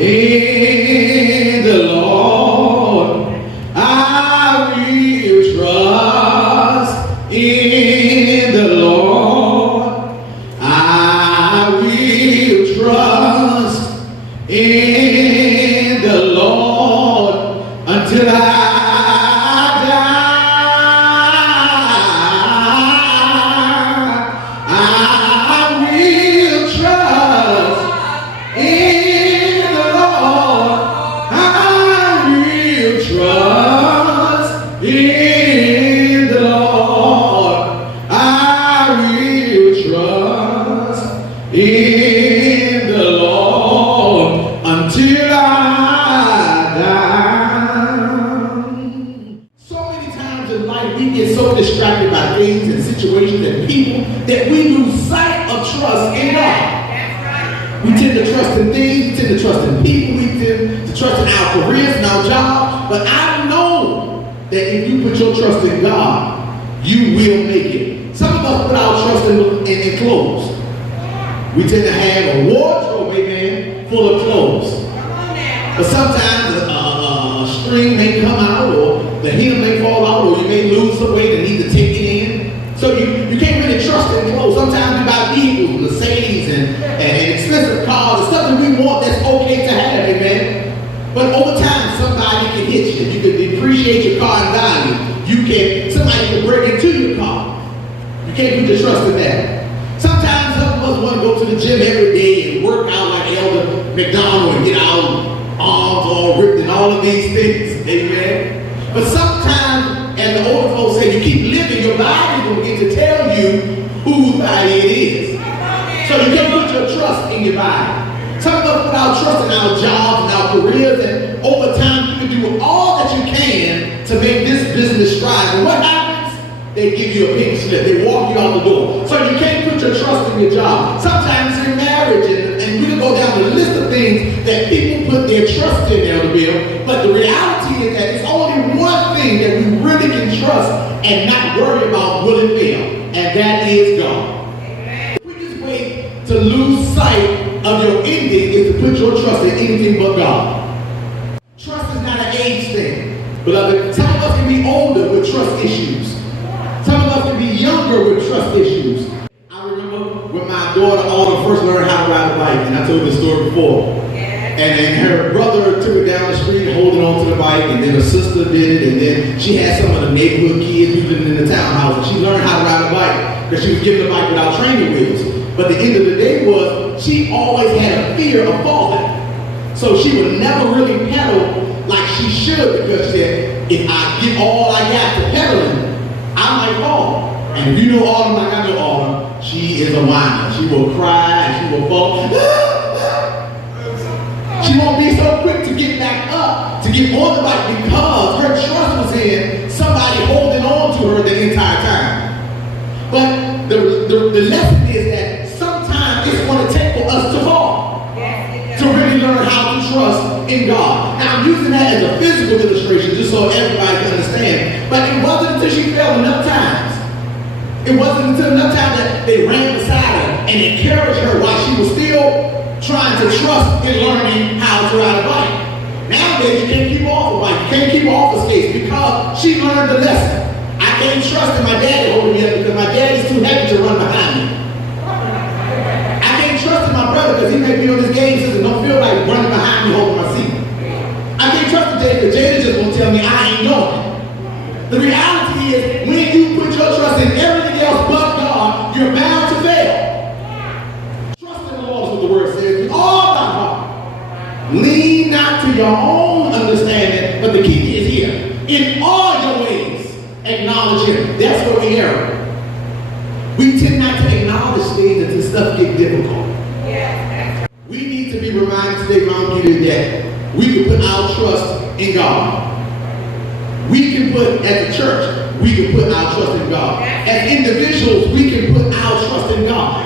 In the Lord I will trust. In the Lord I will trust. In the Lord until I distracted by things and situations and people that we lose sight of trust in God. We tend to trust in things, we tend to trust in people, we tend to trust in our careers and our jobs. But I know that if you put your trust in God, you will make it. Some of us put our trust in clothes. We tend to have a wardrobe, amen, full of clothes. But sometimes a string may come out, or the hem may fall out, or you may lose some weight and need to take it in. So you can't really trust in clothes. Sometimes we buy vehicles, Mercedes and expensive cars, and stuff that we want that's okay to have, amen. But over time, somebody can hit you. You can depreciate your car in value. Somebody can break into your car. You can't put your trust in that. Sometimes some of us want to go to the gym every day and work out like Elder McDonald and get our arms all ripped and all of these things, amen. But sometimes, as the older folks say, you keep living, your body will begin to tell you whose body it is. So you can't put your trust in your body. Some of us put our trust in our jobs and our careers, and over time you can do all that you can to make this business strive. And what happens? They give you a pink slip. They walk you out the door. So you can't put your trust in your job. Sometimes in marriage, and we can go down the list of things that people put their trust in, Elder Bill. But the reality is that it's only one thing that we really can trust and not worry about will it fail, and that is God. The quickest way to lose sight of your ending is to put your trust in anything but God. Trust is not an age thing. Beloved, some of us can be older with trust issues. Some of us can be younger with trust issues. I remember when my daughter Alda first learned how to ride a bike, and I told this story before. And then her brother took her down the street holding on to the bike, and then her sister did it, and then she had some of the neighborhood kids living in the townhouse, and she learned how to ride a bike because she was given the bike without training wheels. But the end of the day was she always had a fear of falling. So she would never really pedal like she should, because she said, if I get all I got to pedaling, I might fall. And if you know Autumn like I know Autumn, she is a whiner. She will cry and she will fall. She won't be so quick to get back up, to get on the bike, because her trust was in somebody holding on to her the entire time. But the lesson is that sometimes it's going to take for us to fall, to really learn how to trust in God. Now I'm using that as a physical illustration just so everybody can understand. But it wasn't until she fell enough times. It wasn't until enough times that they ran beside her and encouraged her while she was still trying to trust in learning how to ride a bike. Nowadays, you can't keep her off a bike. You can't keep her off a skates because she learned the lesson. I can't trust in my daddy holding me up because my daddy's too heavy to run behind me. I can't trust in my brother because he may be on this game system and don't feel like running behind me holding my seat. I can't trust in Jada because Jada just won't tell me I ain't going. The reality is, when you put your trust in everything else but God, you're bound to fail. The word says, with all thy heart, lean not to your own understanding, but the key is here. In all your ways, acknowledge him. That's where we err. We tend not to acknowledge things until stuff gets difficult. We need to be reminded today, Mount Gilead, that we can put our trust in God. We can put, as a church, we can put our trust in God. As individuals, we can put our trust in God.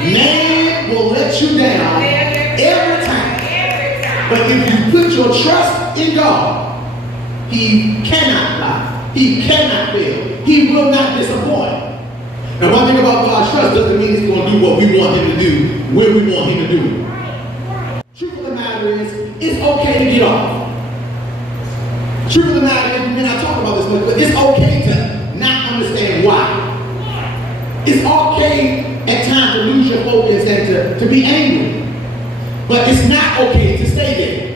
Man will let you down every time. But if you put your trust in God, he cannot lie. He cannot fail. He will not disappoint. Now, one thing about God's trust doesn't mean he's going to do what we want him to do, where we want him to do it. Truth of the matter is, it's okay to get off. Truth of the matter is, we may not talk about this much, but it's okay to not understand why. It's okay at times to lose your focus and to be angry. But it's not okay to stay there.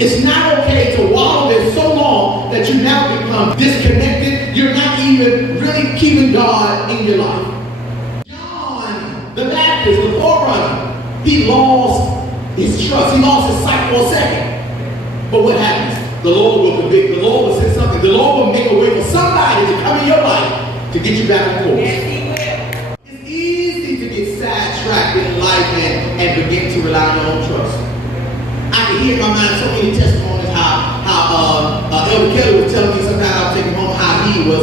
It's not okay to wallow there so long that you now become disconnected. You're not even really keeping God in your life. John the Baptist, the forerunner, he lost his trust. He lost his sight for a second. But what happens? The Lord will convict. The Lord will say something. The Lord will make a way for somebody to come in your life to get you back on course. Yes, He will. It's easy to get sidetracked in life and begin to rely on your own trust. I can hear in my mind so many testimonies how Elder Kelly was telling me sometimes I was taking home how he was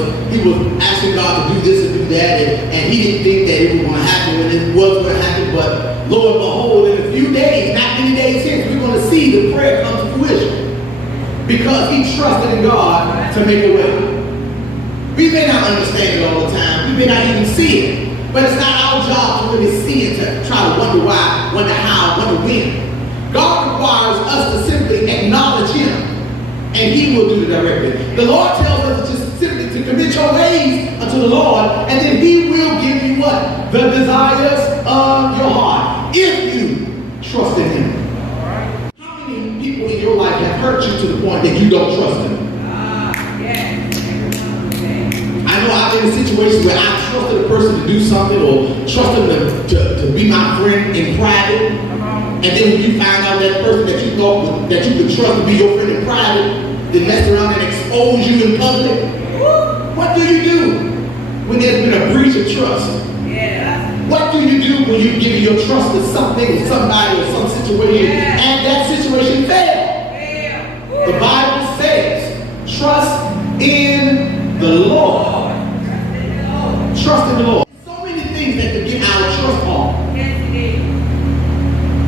asking God to do this and do that, and he didn't think that it was going to happen when it was going to happen. But Lord, behold, in a few days, not many days hence, we're going to see the prayer come to fruition. Because he trusted in God to make a way. We may not understand it all the time. We may not even see it. But it's not our job to really see it, to try to wonder why, wonder how, wonder when. God requires us to simply acknowledge him, and he will do the directing. The Lord tells us to just simply to commit your ways unto the Lord, and then he will give you what? The desires of your heart, if you trust in him. People in your life have hurt you to the point that you don't trust them. I know I've been in situations where I trusted a person to do something or trusted them to be my friend in private. And then when you find out that person that you thought that you could trust to be your friend in private, then mess around and expose you in public. What do you do when there's been a breach of trust? What do you do when you give your trust to something or somebody or some situation and that situation fails? The Bible says, trust in the Lord. Trust in the Lord. So many things that can get our trust off.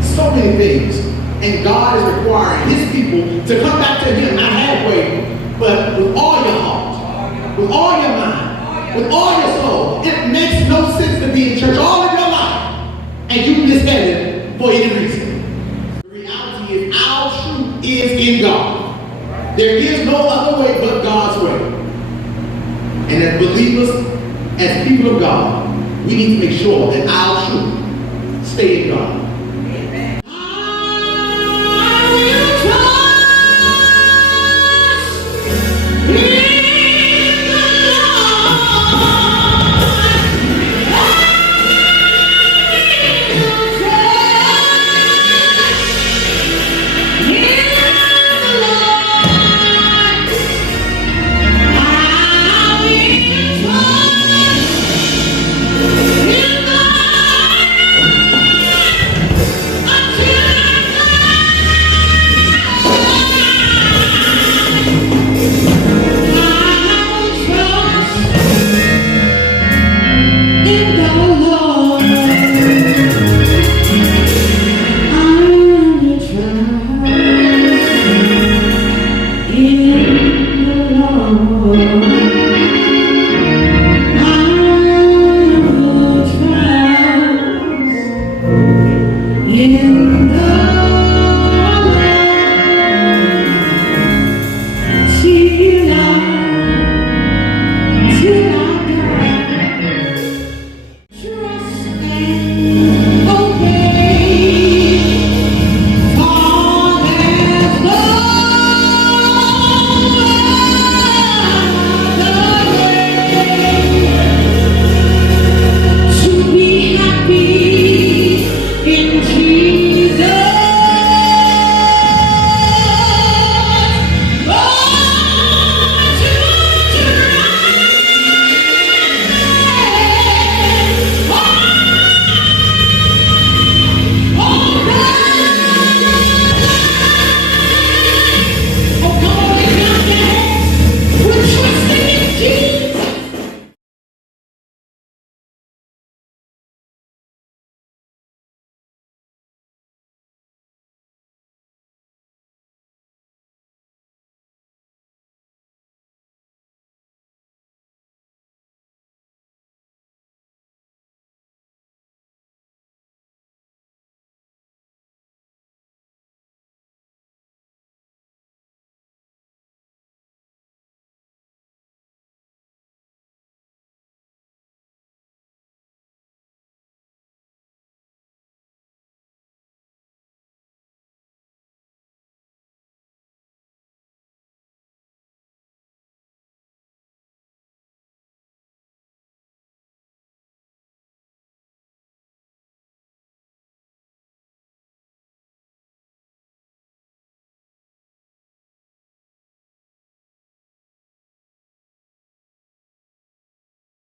So many things. And God is requiring his people to come back to him, not halfway, but with all your heart, with all your mind, with all your soul. It makes no sense to be in church all of your life and you miss heaven for any reason. The reality is our truth is in God. There is no other way but God's way. And as believers, as people of God, we need to make sure that our truth stay in God.